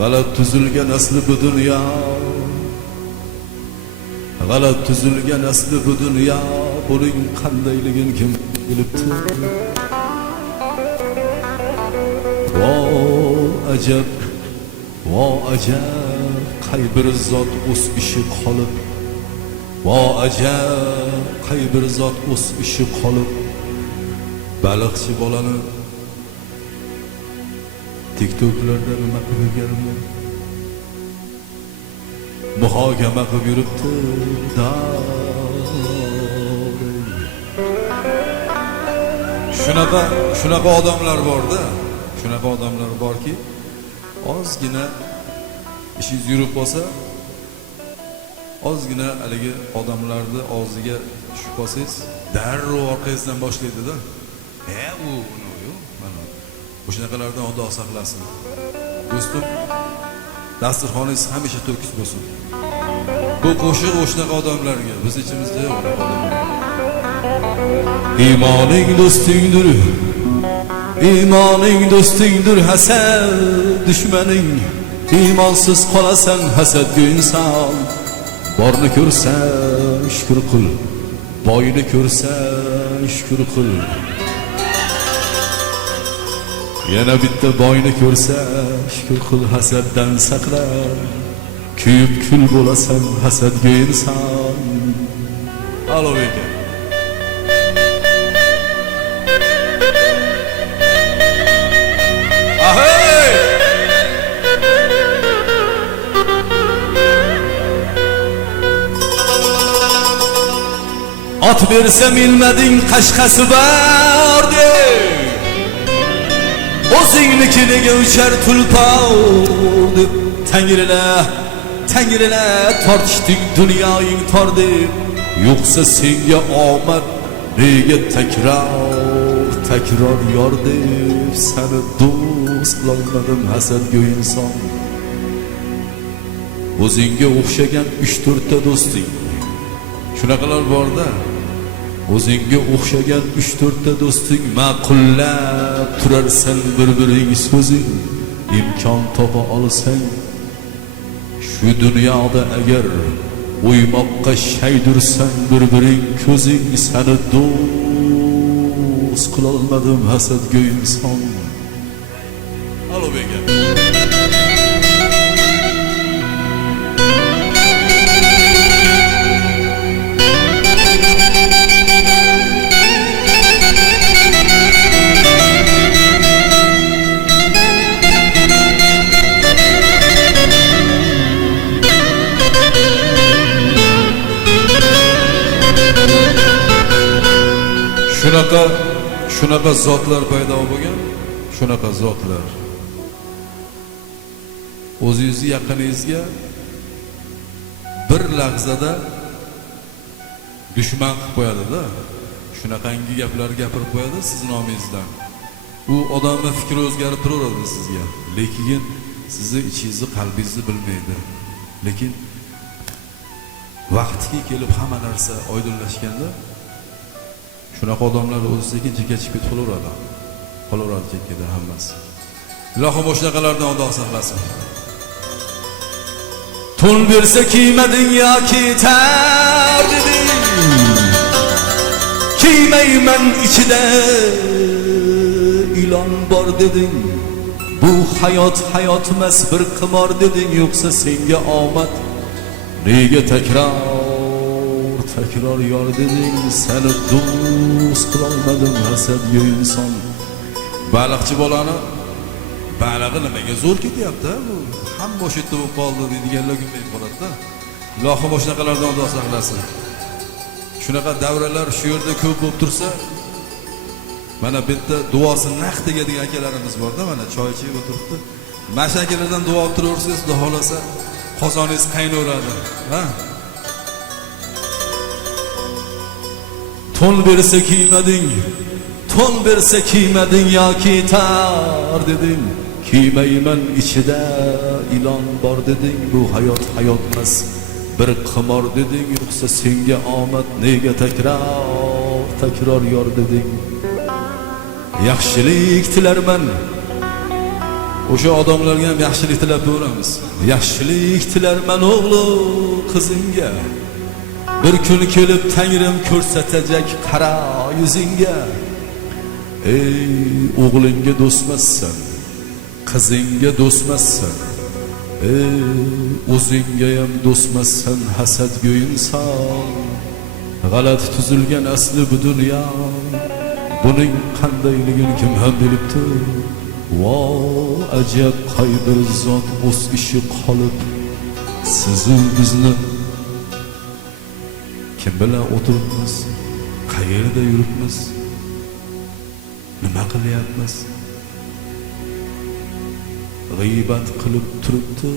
G'alat tuzilgan asli bu dunyo, g'alat tuzilgan asli bu dunyo, buning qandayligini kim bilibdi? Vo ajab, vo ajab, qay bir zot o'z ishi qolib, vo ajab, qay bir zot o'z ishi qolib, baliqchi bolani TikTok'larda nima qilib yurgan? Muhokama qilib yuribdi. Shunaqa odamlar borda, shunaqa odamlar borki, ozgina ishingiz yurib qolsa, ozgina haligi odamlarni og'ziga tushib qolsangiz, darrov orqangizdan boshlaydi-da. U mana o'shanaqalardan Xudo saqlasin. Do'stim, dasturxoningiz hamisha to'kis bo'lsin. Bu qo'shiq o'shanaqa odamlarga, biz ichimizda yo'q odamlar. İmoning do'stingdir, imoning do'stingdir, hasad dushmaning. İmonsiz qolasan hasadga inson. Borni ko'rsang shukr qil, boyni ko'rsang shukr qil. Yana bitta boyni ko'rsa shukr qil, hasaddan saqla. Kuyib kul bo'lasan hasadga inson. Aloveka. Ahey! Ot bersam ilmading qashqasi bor deb, o'zingnikiga uchar tulpor deb, Tangirila tortishding dunyoing tor deb. Yo'qsa senga omad nega takror yor deb, seni do'st qilolmadim hasadgo'y inson. O'zingga o'xshagan 3-4 ta do'sting, shunaqalar borda. O'zingga o'xshagan 3-4 ta do'sting ma'qullab turarsan bir-biring so'zing. Imkon topa olsang shu dunyoda agar o'ymoqqa shaydursan bir-biring ko'zing, seni do'st qilolmadim hasadgo'y inson. Aloveka. Shunaqa zotlar paydo bo'lgan, shunaqa zotlar. O'zingizni yaqiningizga bir lahzada dushman qilib qo'yadi-da. Shunaqangi gaplar gapirib qo'yadi siz nomingizdan. U odamning fikri o'zgarib turaveradi sizga, lekin sizni ichingizni, qalbingizni bilmaydi. Lekin vaqti kelib hamma narsa oydinlashganda shunaqa odamlar o'zi sekin chekka chiqib qolaveradi chekkada hammasi. Ilohim o'shanaqalardan Xudo saqlasin. To'n bersa kiymading yoki tar deding, kiymayman ichida ilon bor deding. Bu hayot emas bir qimor deding. Yo'qsa senga omad nega takror yor deding. Seni do'st qilolmadim hasadgo'y inson. Baliqchi bolani balig'i nimaga zo'r ketyapti? Bu hamma o'sha yerda bo'lib qoldi deydiganlar ko'payib qoladi-da. Ilohim o'shanaqalardan Xudo saqlasin. Shunaqa davralar shu yerda ko'p bo'lib tursa, mana bu yerda duosi naq tegadigan akalarimiz bor-da, mana choy ichib o'tiribdi. Mana akalardan duo olib turaversangiz, Xudo xolasa qozoningiz qaynaveradi. Ha? To'n bersa kiymading yoki tar deding, kiymayman ichida ilon bor deding. Bu hayot emas bir qimor deding. Yo'qsa senga omad nega takror yor deding. Yaxshilik tilarman o'sha odamlarga ham yaxshilik tilab beramiz. Yaxshilik tilarman o'g'li qizingga, bir kun kelib Tangrim ko'rsatacak qara yuzingga. Ey o'g'lingga do'stmassan, qizingga do'stmassan, ey o'zingga ham do'stmassan, hasadgo'y inson. G'alat tuzilgan asli bu dunyo, buning qandayligini kim ham bilibdi? Vo ajab, qay bir zot o'z ishi qolib, sizu bizni kim bilan o'tiribmiz, qayerda yuribmiz, nima qilyapmiz? G'iybat qilib turibdi.